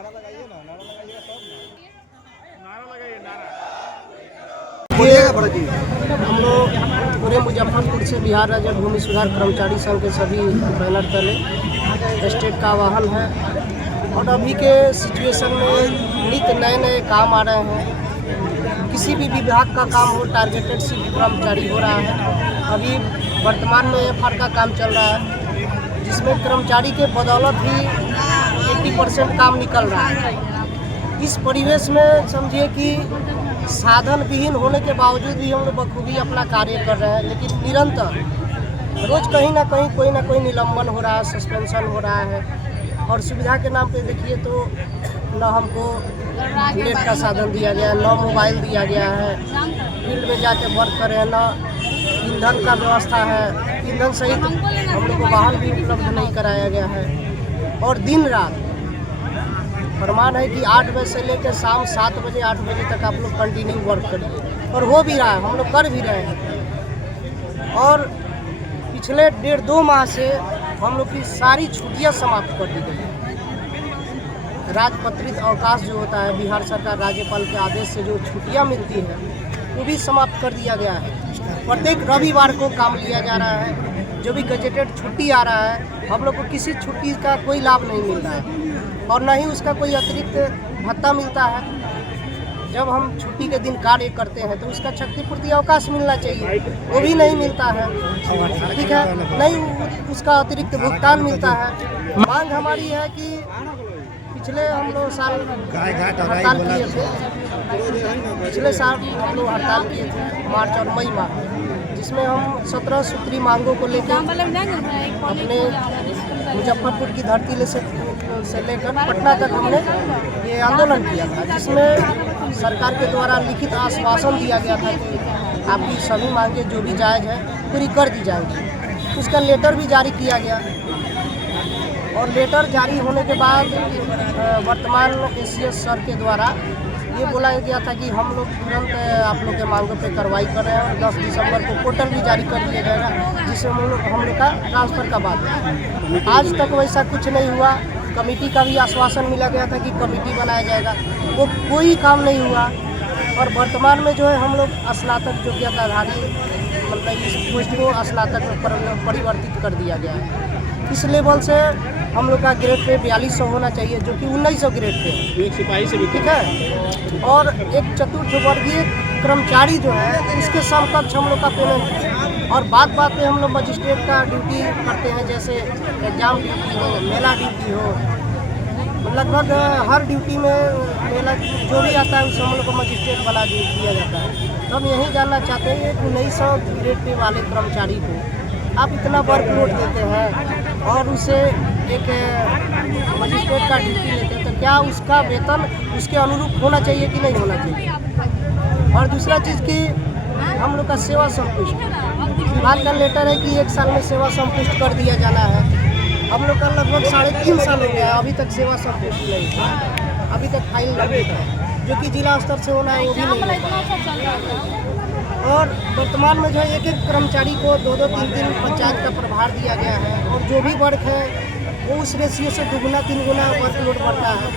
नारा लगाइए ना, नारा लगाइएगा तब ना। नारा लगाइए, नारा बोलिएगा बड़ा जी। हम लोग पूरे मुजफ्फरपुर से बिहार राज्य भूमि सुधार कर्मचारी संघ के सभी बैनर तले स्टेट का आह्वान है और अभी के सिचुएशन में नित्य नए नए काम आ रहे हैं। किसी भी विभाग का काम हो टारगेटेड सिर्फ कर्मचारी हो रहा है। अभी वर्तमान में एफआर का काम चल रहा है जिसमें कर्मचारी के बदौलत ही 80% काम निकल रहा है। इस परिवेश में समझिए कि साधन विहीन होने के बावजूद भी हम लोग बखूबी अपना कार्य कर रहे हैं, लेकिन निरंतर रोज कहीं ना कहीं कोई ना कोई निलंबन हो रहा है, सस्पेंशन हो रहा है। और सुविधा के नाम पे देखिए तो न हमको नेट का साधन दिया गया है, न मोबाइल दिया गया है, फील्ड में जाके वर्क करें, न ईंधन का व्यवस्था है, ईंधन सहित हम लोग को वाहन भी उपलब्ध नहीं कराया गया है। और दिन रात फरमान है कि 8 बजे से लेकर शाम 7 बजे 8 बजे तक आप लोग कंटिन्यू वर्क करिए, और हो भी रहा है, हम लोग कर भी रहे हैं। और पिछले 1.5-2 माह से हम लोग की सारी छुट्टियां समाप्त कर दी गई है। राजपत्रित अवकाश जो होता है, बिहार सरकार राज्यपाल के आदेश से जो छुट्टियां मिलती है वो भी समाप्त कर दिया गया है। प्रत्येक रविवार को काम लिया जा रहा है। जो भी गजेटेड छुट्टी आ रहा है, हम लोग को किसी छुट्टी का कोई लाभ नहीं मिल रहा है और न ही उसका कोई अतिरिक्त भत्ता मिलता है। जब हम छुट्टी के दिन कार्य करते हैं तो उसका क्षतिपूर्ति अवकाश मिलना चाहिए, वो भी नहीं मिलता है। ठीक है, नहीं उसका अतिरिक्त भुगतान मिलता है। मांग हमारी है कि पिछले हम लोग साल हड़ताल किए थे, पिछले साल हम लोग हड़ताल किए थे मार्च और मई माह, जिसमें हम 17 सूत्री मांगों को लेकर अपने मुजफ्फरपुर की धरती से लेकर पटना तक हमने ये आंदोलन किया था, जिसमें सरकार के द्वारा लिखित आश्वासन दिया गया था कि आपकी सभी मांगें जो भी जायज़ है पूरी कर दी जाएगी। उसका लेटर भी जारी किया गया और लेटर जारी होने के बाद वर्तमान एसीएस सर के द्वारा ये बोला गया था कि हम लोग तुरंत आप लोग के मांगों पे कार्रवाई कर रहे हैं और 10 दिसंबर को पोर्टल भी जारी कर दिया जाएगा, जिससे हम लोग का ट्रांसफ़र का बात है। आज तक वैसा कुछ नहीं हुआ। कमेटी का भी आश्वासन मिला गया था कि कमेटी बनाया जाएगा, वो कोई काम नहीं हुआ। और वर्तमान में जो है हम लोग स्नातक योग्यताधारी मतलब इस पोस्ट को स्नातक में परिवर्तित कर दिया गया है। इस लेवल से हम लोग का ग्रेड पे 4200 होना चाहिए, जो कि 1900 ग्रेड पे एक सिपाही से भी ठीक है। और एक चतुर्थ वर्गीय कर्मचारी जो है उसके समकक्ष हम लोग का पेमेंट है। और बात पे हम लोग मजिस्ट्रेट का ड्यूटी करते हैं, जैसे एग्जाम ड्यूटी हो, मेला ड्यूटी हो, लगभग हर ड्यूटी में मेला जो भी आता है उससे हम लोग को मजिस्ट्रेट वाला दिया जाता है। तो हम यही जानना चाहते हैं कि 1900 ग्रेड पे वाले कर्मचारी को आप इतना वर्कलोड देते हैं और उसे एक मजिस्ट्रेट का ड्यूटी लेते हैं, तो क्या उसका वेतन उसके अनुरूप होना चाहिए कि नहीं होना चाहिए। और दूसरा चीज़ कि हम लोग का सेवा संपुष्ट विभाग का लेटर है कि 1 साल में सेवा संपुष्ट कर दिया जाना है। हम लोग का लगभग 3.5 साल हो गया, अभी तक सेवा संपुष्ट नहीं है, अभी तक फाइल लगी है, जो कि जिला स्तर से होना है वो भी नहीं है। और वर्तमान में जो है एक कर्मचारी को 2-2, 3-3 पंचायत का प्रभार दिया गया है और जो भी वर्क है वो उस रेशियो से 2-3 गुना वर्कलोड बढ़ता है।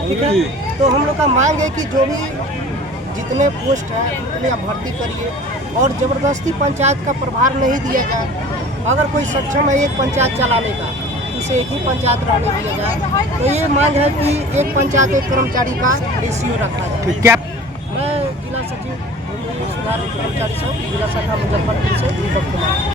ठीक है, तो हम लोग का मांग है कि जो भी जितने पोस्ट हैं उतने आप भर्ती करिए और ज़बरदस्ती पंचायत का प्रभार नहीं दिया जाए। अगर कोई सक्षम है एक पंचायत चलाने का, उसे एक ही पंचायत रहने दिया जाए। तो ये मांग है कि एक पंचायत एक कर्मचारी का रेशियो रखा जाए। क्या मैं जिला सचिव भूमि सुधार कर्मचारी संघ जिला शाखा मुजफ्फरपुर से दीपक कुमार।